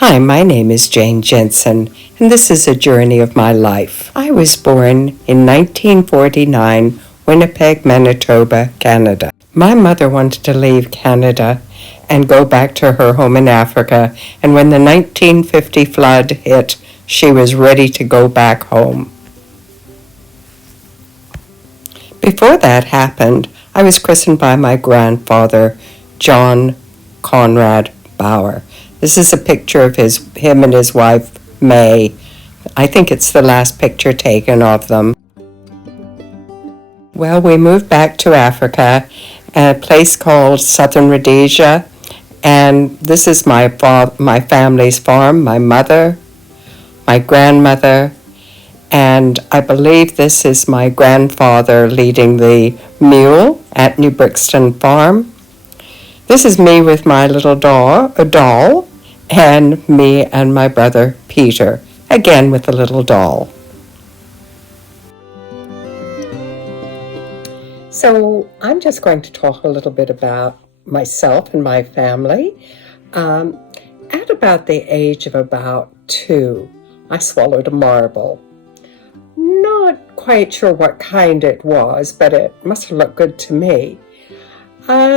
Hi, my name is Jane Jensen, and this is a journey of my life. I was born in 1949, Winnipeg, Manitoba, Canada. My mother wanted to leave Canada and go back to her home in Africa, and when the 1950 flood hit, she was ready to go back home. Before that happened, I was christened by my grandfather, John Conrad Bauer. This is a picture of him and his wife, May. I think it's the last picture taken of them. Well, we moved back to Africa, a place called Southern Rhodesia, and this is my family's farm, my mother, my grandmother, and I believe this is my grandfather leading the mule at New Brixton Farm. This is me with my little doll, and me and my brother Peter, again with the little doll. So I'm just going to talk a little bit about myself and my family. At about the age of about 2, I swallowed a marble. Not quite sure what kind it was, but it must have looked good to me.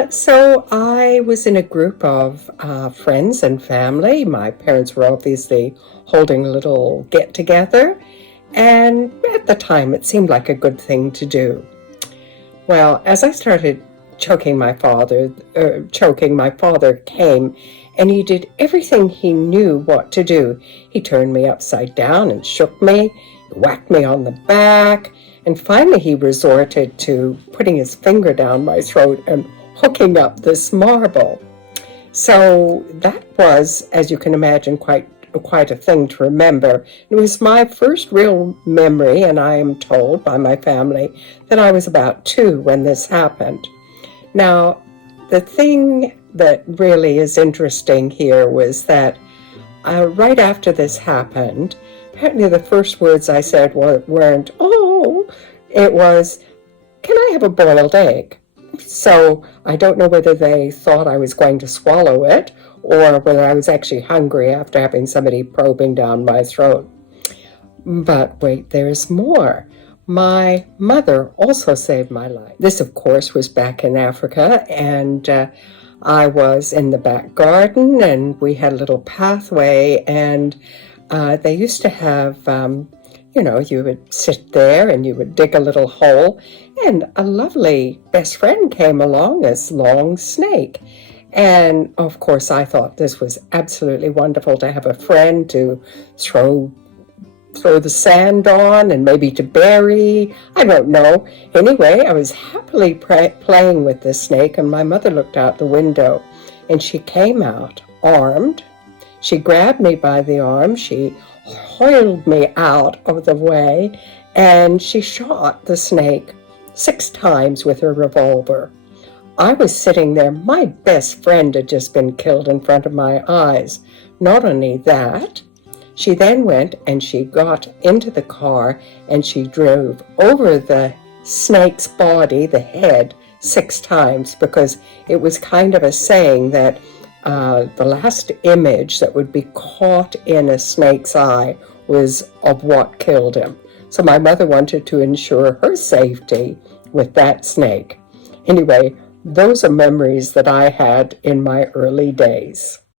So I was in a group of friends and family. My parents were obviously holding a little get-together, and at the time it seemed like a good thing to do. Well, as I started choking, my father came, and he did everything he knew what to do. He turned me upside down and shook me, whacked me on the back, and finally he resorted to putting his finger down my throat and hooking up this marble. So that was, as you can imagine, quite a thing to remember. It was my first real memory, and I am told by my family that I was about 2 when this happened. Now, the thing that really is interesting here was that right after this happened, apparently the first words I said weren't, "Oh," it was, "Can I have a boiled egg?" So I don't know whether they thought I was going to swallow it or whether I was actually hungry after having somebody probing down my throat. But wait, there's more. My mother also saved my life. This, of course, was back in Africa, and I was in the back garden, and we had a little pathway, and they used to have you would sit there and you would dig a little hole, and a lovely best friend came along, this long snake. And of course, I thought this was absolutely wonderful to have a friend to throw the sand on and maybe to bury. I don't know. Anyway, I was happily playing with this snake, and my mother looked out the window, and she came out armed. She grabbed me by the arm. She hauled me out of the way, and she shot the snake 6 times with her revolver. I was sitting there. My best friend had just been killed in front of my eyes. Not only that, she then went and she got into the car and she drove over the snake's body, the head, 6 times, because it was kind of a saying that the last image that would be caught in a snake's eye was of what killed him. So my mother wanted to ensure her safety with that snake. Anyway, those are memories that I had in my early days.